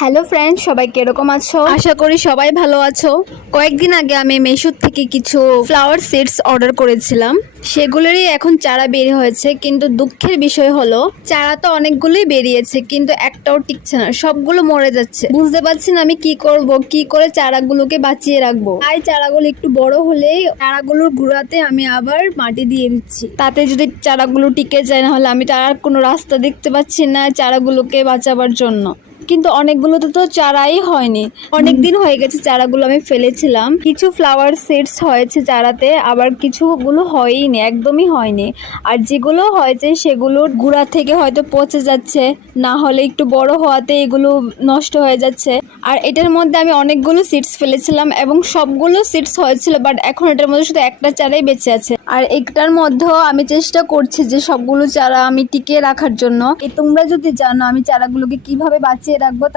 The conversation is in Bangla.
হ্যালো ফ্রেন্ডস, সবাই কিরকম আছো? আশা করি সবাই ভালো আছো। কয়েকদিন আগে আমি মেশো থেকে কিছু ফ্লাওয়ার সিডস অর্ডার করেছিলাম। সেগুলোরই এখন চারা বের হয়েছে, কিন্তু দুঃখের বিষয় হলো চারা তো অনেকগুলোই বেরিয়েছে, কিন্তু একটাও টিকছে না, সবগুলো মরে যাচ্ছে। বুঝতে পারছি না আমি কি করব, কি করে চারাগুলোকে বাঁচিয়ে রাখবো। তাই চারাগুলো একটু বড় হলেই চারাগুলোর গুঁড়াতে আমি আবার মাটি দিয়ে দিচ্ছি, তাতে যদি চারাগুলো টিকে যায়। না হলে আমি তো আর কোনো রাস্তা দেখতে পাচ্ছি না চারাগুলোকে বাঁচাবার জন্য। কিন্তু অনেকগুলোতে তো চারাই হয়নি, অনেক দিন হয়ে গেছে চারাগুলো আমি ফেলেছিলাম। কিছু ফ্লাওয়ার সিডস হয়েছে চারাতে, আবার কিছুগুলো হয়ইনি, একদমই হয়নি। আর যেগুলো হয়েছে সেগুলোর গুঁড়া থেকে হয়তো পচে যাচ্ছে, না হলে একটু বড় হওয়াতে এগুলো নষ্ট হয়ে যাচ্ছে। আর এটার মধ্যে আমি অনেকগুলো সিডস ফেলেছিলাম এবং সবগুলো সিডস হয়েছিল, বাট এখন এটার মধ্যে শুধু একটা চারাই বেঁচে আছে। আর একটার মধ্যেও আমি চেষ্টা করছি যে সবগুলো চারা আমি টিকিয়ে রাখার জন্য। তোমরা যদি জানো আমি চারাগুলোকে কিভাবে বাঁচিয়ে রাখবো